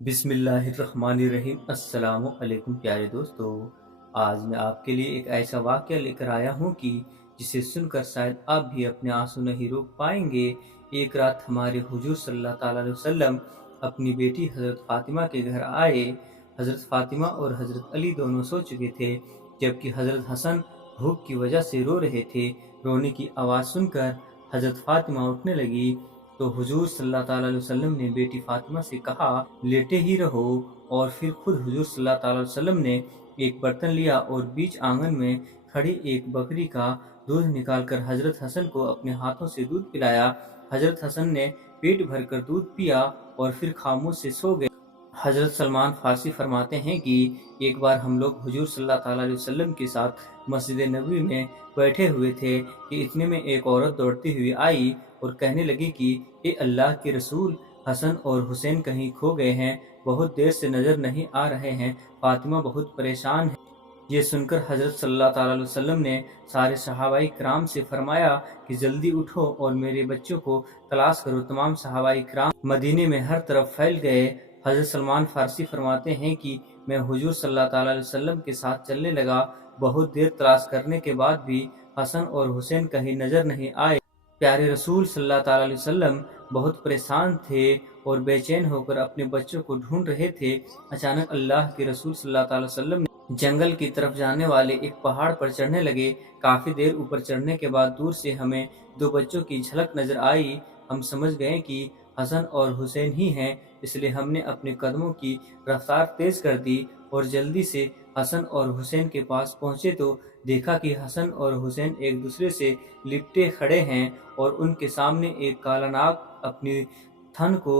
بسم اللہ الرحمن الرحیم۔ السلام علیکم پیارے دوستو، آج میں آپ کے لیے ایک ایسا واقعہ لے کر آیا ہوں کہ جسے سن کر شاید آپ بھی اپنے آنسو نہیں روک پائیں گے۔ ایک رات ہمارے حضور صلی اللہ تعالیٰ علیہ وسلم اپنی بیٹی حضرت فاطمہ کے گھر آئے۔ حضرت فاطمہ اور حضرت علی دونوں سو چکے تھے، جبکہ حضرت حسن بھوک کی وجہ سے رو رہے تھے۔ رونے کی آواز سن کر حضرت فاطمہ اٹھنے لگی تو حضور صلی اللہ تعالیٰ علیہ وسلم نے بیٹی فاطمہ سے کہا، لیٹے ہی رہو۔ اور پھر خود حضور صلی اللہ تعالیٰ علیہ وسلم نے ایک برتن لیا اور بیچ آنگن میں کھڑی ایک بکری کا دودھ نکال کر حضرت حسن کو اپنے ہاتھوں سے دودھ پلایا۔ حضرت حسن نے پیٹ بھر کر دودھ پیا اور پھر خاموش سے سو گئے۔ حضرت سلمان فارسی فرماتے ہیں کہ ایک بار ہم لوگ حضور صلی اللہ تعالیٰ علیہ وسلم کے ساتھ مسجد نبوی میں بیٹھے ہوئے تھے کہ اتنے میں ایک عورت دوڑتی ہوئی آئی اور کہنے لگی کہ اے اللہ کے رسول، حسن اور حسین کہیں کھو گئے ہیں، بہت دیر سے نظر نہیں آ رہے ہیں، فاطمہ بہت پریشان ہے۔ یہ سن کر حضرت صلی اللہ تعالیٰ علیہ وسلم نے سارے صحابہ کرام سے فرمایا کہ جلدی اٹھو اور میرے بچوں کو تلاش کرو۔ تمام صحابہ کرام مدینے میں ہر طرف پھیل گئے۔ حضرت سلمان فارسی فرماتے ہیں کہ میں حضور صلی اللہ تعالیٰ علیہ وسلم کے ساتھ چلنے لگا۔ بہت دیر تلاش کرنے کے بعد بھی حسن اور حسین کہیں نظر نہیں آئے۔ پیارے رسول صلی اللہ تعالیٰ علیہ وسلم بہت پریشان تھے اور بے چین ہو کر اپنے بچوں کو ڈھونڈ رہے تھے۔ اچانک اللہ کے رسول صلی اللہ تعالیٰ علیہ وسلم نے جنگل کی طرف جانے والے ایک پہاڑ پر چڑھنے لگے۔ کافی دیر اوپر چڑھنے کے بعد دور سے ہمیں دو بچوں کی جھلک نظر آئی۔ ہم سمجھ گئے کہ حسن اور حسین ہی ہیں، اس لیے ہم نے اپنے قدموں کی رفتار تیز کر دی اور جلدی سے حسن اور حسین کے پاس پہنچے تو دیکھا کہ حسن اور حسین ایک دوسرے سے لپٹے کھڑے ہیں اور ان کے سامنے ایک کالا ناگ اپنی تھن کو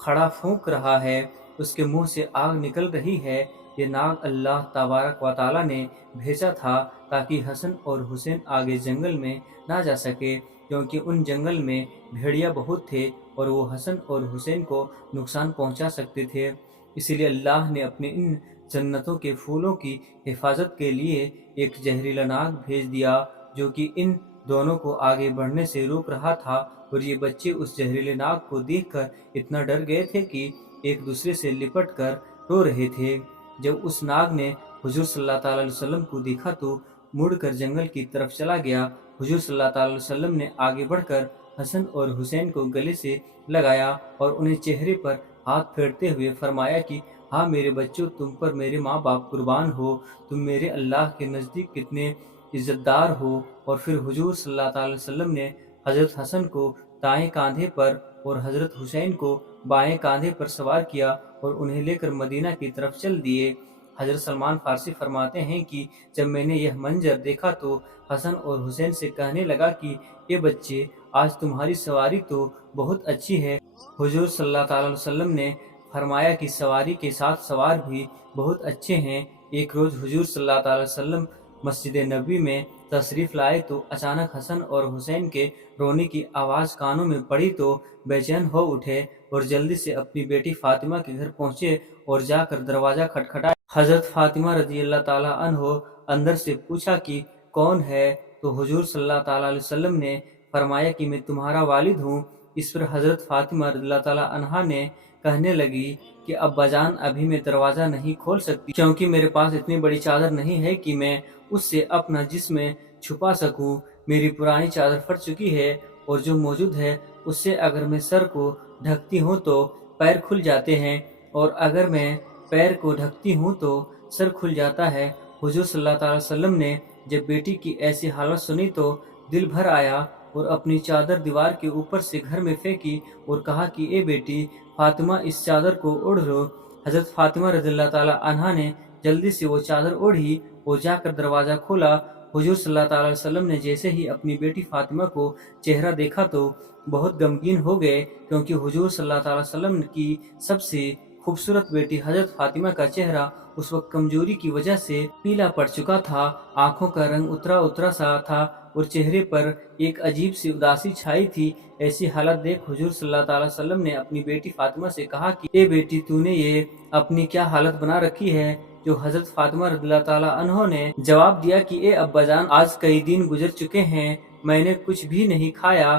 کھڑا پھونک رہا ہے، اس کے منہ سے آگ نکل رہی ہے۔ یہ ناگ اللہ تبارک و تعالیٰ نے بھیجا تھا تاکہ حسن اور حسین آگے جنگل میں نہ جا سکے، کیونکہ ان جنگل میں بھیڑیا بہت تھے اور وہ حسن اور حسین کو نقصان پہنچا سکتے تھے۔ اسی لیے اللہ نے اپنے ان جنتوں کے پھولوں کی حفاظت کے لیے ایک زہریلا ناگ بھیج دیا جو کہ ان دونوں کو آگے بڑھنے سے روک رہا تھا، اور یہ بچے اس زہریلے ناگ کو دیکھ کر اتنا ڈر گئے تھے کہ ایک دوسرے سے لپٹ کر رو رہے تھے۔ جب اس ناگ نے حضور صلی اللہ تعالیٰ علیہ وسلم کو دیکھا تو مڑ کر جنگل کی طرف چلا گیا۔ حضور صلی اللہ تعالیٰ علیہ وسلم نے آگے بڑھ کر حسن اور حسین کو گلے سے لگایا اور انہیں چہرے پر ہاتھ پھیرتے ہوئے فرمایا کہ ہاں میرے بچوں، تم پر میرے ماں باپ قربان ہو، تم میرے اللہ کے نزدیک کتنے عزت دار ہو۔ اور پھر حضور صلی اللہ تعالیٰ علیہ وسلم نے حضرت حسن کو دائیں کاندھے پر اور حضرت حسین کو بائیں کاندھے پر سوار کیا اور انہیں لے کر مدینہ کی طرف چل دیے۔ حضرت سلمان فارسی فرماتے ہیں کہ جب میں نے یہ منظر دیکھا تو حسن اور حسین سے کہنے لگا کہ اے بچے، آج تمہاری سواری تو بہت اچھی ہے۔ حضور صلی اللہ تعالیٰ علیہ وسلم نے فرمایا کہ سواری کے ساتھ سوار بھی بہت اچھے ہیں۔ ایک روز حضور صلی اللہ تعالیٰ علیہ وسلم مسجد نبوی میں تشریف لائے تو اچانک حسن اور حسین کے رونے کی آواز کانوں میں پڑی تو بے چین ہو اٹھے اور جلدی سے اپنی بیٹی فاطمہ کے گھر پہنچے اور جا کر دروازہ کھٹکھٹایا۔ حضرت فاطمہ رضی اللہ تعالیٰ عنہ اندر سے پوچھا کہ کون ہے؟ تو حضور صلی اللہ تعالیٰ علیہ وسلم نے فرمایا کہ میں تمہارا والد ہوں۔ اس پر حضرت فاطمہ رضی اللہ تعالیٰ عنہا نے کہنے لگی کہ ابا جان، ابھی میں دروازہ نہیں کھول سکتی کیونکہ میرے پاس اتنی بڑی چادر نہیں ہے کہ میں اس سے اپنا جسم چھپا سکوں۔ میری پرانی چادر پھٹ چکی ہے اور جو موجود ہے اس سے اگر میں سر کو ڈھکتی ہوں تو پیر کھل جاتے ہیں، اور اگر میں پیر کو ڈھکتی ہوں تو سر کھل جاتا ہے۔ حضور صلی اللہ تعالیٰ علیہ وسلم نے جب بیٹی کی ایسی حالت سنی تو دل بھر آیا اور اپنی چادر دیوار کے اوپر سے گھر میں پھینکی اور کہا کہ اے بیٹی فاطمہ، اس چادر کو اوڑھ لو۔ حضرت فاطمہ رضی اللہ تعالیٰ عنہا نے جلدی سے وہ چادر اوڑھی اور جا کر دروازہ کھولا۔ حضور صلی اللہ تعالیٰ علیہ وسلم نے جیسے ہی اپنی بیٹی فاطمہ کو چہرہ دیکھا تو بہت غمگین ہو گئے، کیونکہ حضور صلی اللہ تعالیٰ علیہ وسلم کی سب سے خوبصورت بیٹی حضرت فاطمہ کا چہرہ اس وقت کمزوری کی وجہ سے پیلا پڑ چکا تھا، آنکھوں کا رنگ اترا اترا سا تھا اور چہرے پر ایک عجیب سی اداسی چھائی تھی۔ ایسی حالت دیکھ حضور صلی اللہ تعالیٰ علیہ وسلم نے اپنی بیٹی فاطمہ سے کہا کہ اے بیٹی، تو نے یہ اپنی کیا حالت بنا رکھی ہے؟ جو حضرت فاطمہ رضی اللہ تعالیٰ عنہ نے جواب دیا کہ اے ابا جان، آج کئی دن گزر چکے ہیں، میں نے کچھ بھی نہیں کھایا،